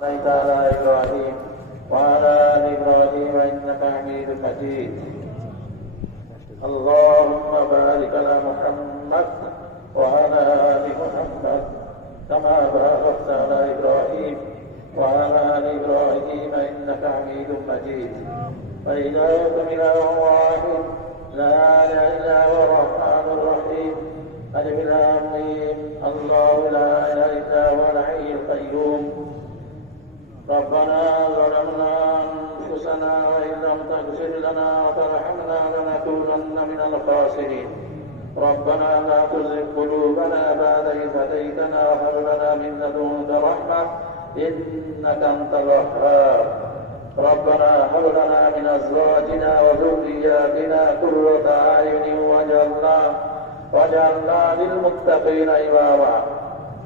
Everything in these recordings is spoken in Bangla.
صليت على إبراهيم وعلى آل إبراهيم إنك حميد مجيد. اللهم بارك على محمد وعلى آل محمد كما باركت على إبراهيم وعلى آل إبراهيم إنك حميد مجيد. فإلهكم إله واحد لا إله إلا هو الرحمن الرحيم. ألف الله لا إله إلا هو الحي القيوم. ربنا ظلمنا أنفسنا وإن لم تغفر لنا وترحمنا لنكونن من الخاسرين. ربنا لا تزغ قلوبنا بعد إذ هديتنا وهب لنا من لدنك رحمة إنك أنت الوهاب. ربنا هب لنا من أزواجنا وذرياتنا قرة أعين واجعلنا واجعلنا للمتقين إماما.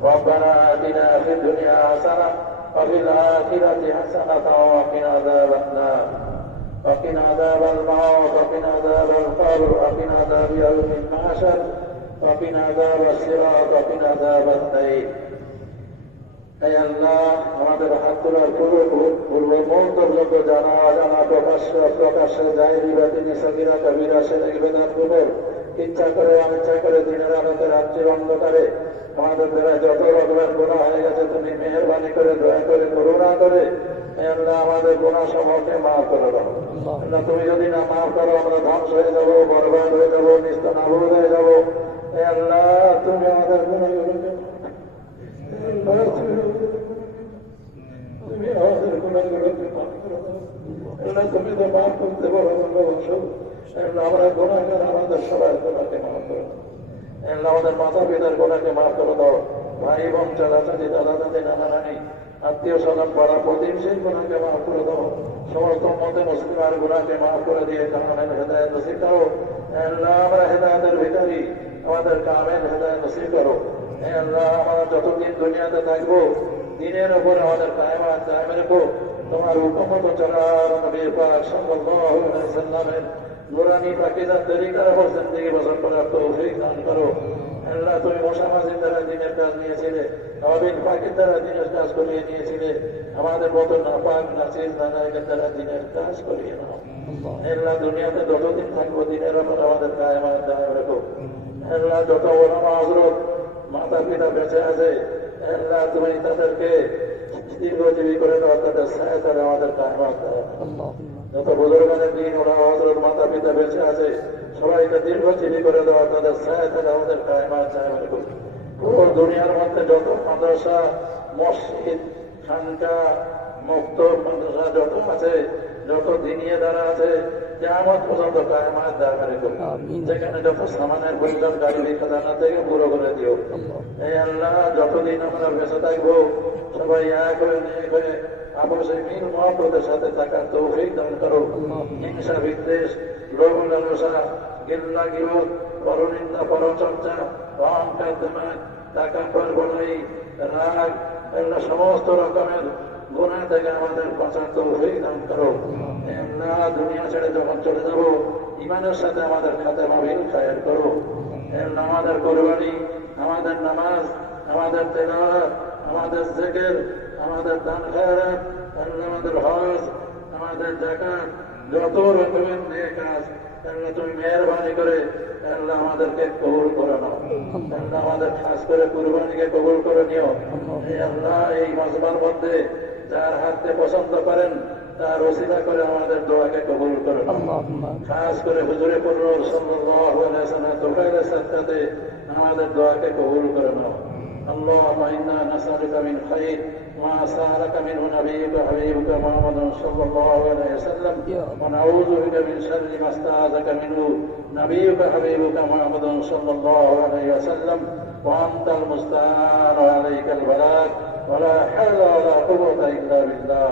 ربنا آتنا في الدنيا حسنة وفي الآخرة حسنة وقنا عذاب النار وقنا عذاب الموت وقنا عذاب القبر وقنا عذاب يوم المحشر وقنا عذاب الصراط وقنا عذاب الدين এই আল্লাহ আমাদের হাত তোলার পূর্ব পূর্ব মন্তব্য জানা অজানা প্রকাশ্য প্রকাশ্যে জাহিরি বাতিনি সগিরা কবিরা সেদিক বেদাত কুমুর ইচ্ছা করে, অনিচ্ছা করে দিনের আলোতে রাত্রির অন্ধকারে আমাদের দ্বারা যত রকমের গুণা হয়ে গেছে, তুমি মেহরবানি করে, দয়া করে, করুণা করে আমাদের গুণা সমূহকে মাফ করে দাও। তুমি যদি না মাফ করো, আমরা ধ্বংস হয়ে যাব, বরবাদ হয়ে যাব নিস্ত নাবুদ হয়ে যাব। আল্লাহ তুমি আমাদের গুণাগুলোকে তুমি- আমাদের তুমি তো মাফ করতে পারো আমাদের গুণাকে মাতা পিতার গোনাকে মাফ করে দাও। ভাই বোন চালাচালি দাদা দাদি নানা নানি আত্মীয় স্বজন পাড়া প্রতিবেশীর গোনাকে মাফ করে দাও। সমস্ত মতে মুসলিমার গুণাকে মাফ করে দিয়ে কামের হেদায়ত নসিব আমরা হেদায়তের ভিতরি আমাদের কামের হেদায়ত নসিব করো। আমরা যতদিন দুনিয়াতে থাকব, দিনের উপর আমাদের কায়মাত কায়েম রেখো। তোমার হুকুমত চলার নবীর পাক সাল্লাল্লাহু আলাইহি সাল্লামের নুরানি পাকিদার তরিকার উপর জিন্দগি বসর করার তৌফিক দান করো। আল্লাহ তুমি মশা মাসির দ্বারা দিনের কাজ নিয়েছিলে নবীন পাখির দ্বারা দিনের কাজ করিয়ে নিয়েছিলে। আমাদের মতো নাপাক, নাচির নানাইকের দ্বারা দিনের কাজ করিয়ে নাও। আল্লাহ দুনিয়াতে যতদিন থাকব, দিনের ওপর আমাদের কায়মাত দায় রাখো। আল্লাহ যত ওলামা হজরত মাতা পিতা বেঁচে আছে আল্লাহ তুমি তাদেরকে দীর্ঘজীবী করে দাও, তাদের সহায়তার আমাদের যত বুজুর্গানের দিন, ওরা হজরত মাতা পিতা বেঁচে আছে, সবাইকে দীর্ঘজীবী করে দেওয়া তাদের সহায়তা আমাদের পুরো দুনিয়ার মধ্যে যত মাদ্রাসা, মসজিদ, খানকা মুক্ত মাদ্রাসা যত আছে, যত দিনিয়ে দ্বারা আছে করে যেখানে যত সামানের পরিবার গাড়ি খাজানা থেকে পুরো করে দিও। এই আল্লাহ যতদিন আমরা বেঁচে থাকব সবাই হয়ে এক হয়ে আপসে মিল সাথে থাকার তৌফিক দান করো। হিংসা বিদ্বেষ লোভ লালসা গিল্লা গিবত পরনিন্দা পরচর্চা অহংকার দেমাগ টাকা পর বলাই রাগ এগুলো সমস্ত রকমের গুণা থেকে আমাদের বাঁচার তৌফিক দান করো। আল্লাহ দুনিয়া ছেড়ে যখন চলে যাব। ইমানের সাথে আমাদের খাতে মাবিল খায়ের করো। আমাদের কোরবানি, আমাদের নামাজ, আমাদের তেলাওয়াত, আমাদের জেকের, আমাদের দান আমাদের হজ, আমাদের জাকাত যত রকমের নিয়ে কাজ আল্লাহ তুমি মেহরবানি করে আল্লাহ আমাদেরকে কবুল করে নাও। আমাদের খাস করে কুরবানিকে কবুল করে নিও। আল্লাহ, এই মজবার মধ্যে যার হাতে পছন্দ করেন তার ওসিলা করে আমাদের দোয়াকে কবুল করে নাও খাস করে হুজুরে পূর্ণ সাল্লাল্লাহু আলাইহি সাল্লাম তোফাইলের সাথে আমাদের দোয়াকে কবুল করে নাও اللهم انا نسالك من خير ما سالك منه نبيك حبيبك محمد صلى الله عليه وسلم ونعوذ بك من شر ما استعاذك منه نبيك حبيبك محمد صلى الله عليه وسلم وانت المستعان وعليك البلاغ ولا حول ولا قوه الا بالله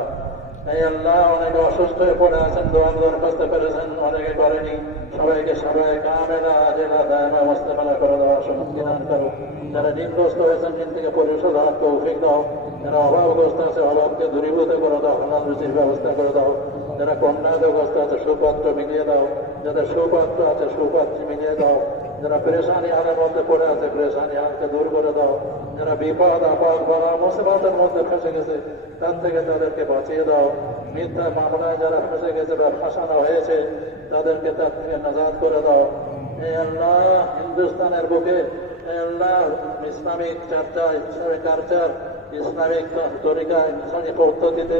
এই আল্লাহ অনেকে অসুস্থ হয়ে পড়ে আছেন দোয়ান দরখাস্ত করেছেন অনেকে করেনি সবাইকে সবাই কামেলা জেলা দায়মা অবস্থা মেলা করে দেওয়ার সম্মুখীন দান করো যারা ঋণগ্রস্ত হয়েছেন ঋণ থেকে পরিশোধ হওয়ার তৌফিক দাও যারা অভাবগ্রস্ত আছে অভাবকে দূরীভূত করে দাও হালাল রুচির ব্যবস্থা করে দাও যারা কন্যাগ্রস্ত আছে সুপাত্র মিলিয়ে দাও যাদের সুপাত্র আছে সুপাত্র মিলিয়ে দাও যারা পরেশানি হালের মধ্যে পড়ে আছে পরেশানি হালকে দূর করে দাও যারা বিপদ আপদ বালা মুসিবতের মধ্যে ফেসে গেছে তার থেকে তাদেরকে বাঁচিয়ে দাও মিথ্যা মামলায় যারা ফেসে গেছে বা ফাঁসানো হয়েছে তাদেরকে তার থেকে নাজাদ করে দাও আল্লাহ হিন্দুস্তানের বুকে আল্লাহ ইসলামিক চর্চা ইসলামিক কালচার ইসলামিক তরিকা ইসলামিক পদ্ধতিতে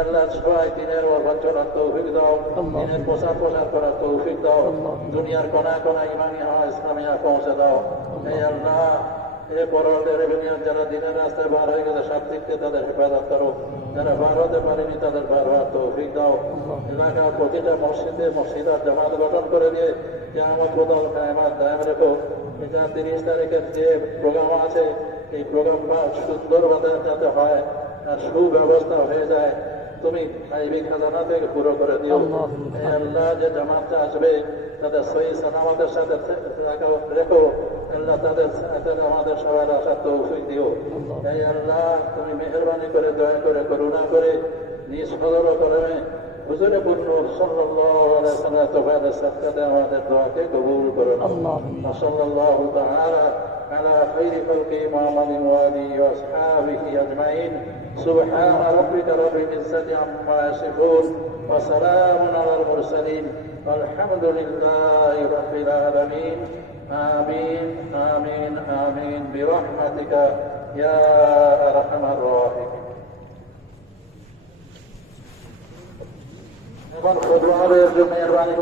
আল্লাহ সবাই দিনের ওপর চলার তৌফিক দাও দিনের প্রসার প্রসার করার তৌফিক দাও দুনিয়ার কোনা কোনা ইমানি হওয়া ইসলামিয়া পৌঁছে দাও হে আল্লাহ এ পরওয়ার্ল্ডের রেভিনিউর যারা দিনের রাস্তায় বার হয়ে গেছে সব দিক থেকে তাদের হেফাজত করো যারা বার হতে পারেনি তাদের বার হওয়ার তৌফিক দাও এলাকার প্রতিটা মসজিদে মসজিদার জামাত গঠন করে দিয়ে যে আমার কোদাল কায়মাত দায়াম রেখো তিরিশ তারিখের যে প্রোগ্রাম আছে এই প্রোগ্রামটা সুন্দরভাবে যাতে হয় আর সুব্যবস্থা হয়ে যায় তুমি সাইবি খাজানা থেকে পুরো করে দিও। আল্লাহ। যে জামাতটা আসবে তাদের সহি সালামতের সাথে রেখো আল্লাহ তাদের সাথে আমাদের সবার আসার তৌফিক দিও। হে আল্লাহ তুমি মেহরবানি করে দয়া করে করুণা করে নিজ সদর করে হুজুরে পূর্ণ সাল্লাল্লাহু আলাইহি সাল্লাম তোমাদের সাথে আমাদের দোয়াকে কবুল করুন আল্লাহ। সাল্লাল্লাহু তাআলা على خير خلق محمد وآله وأصحابه أجمعين سبحان ربك رب العزة عما يصفون وسلام على المرسلين والحمد لله رب العالمين آمين آمين آمين برحمتك يا أرحم الراحمين এবার ফুটবলের জন্য মেহরবানি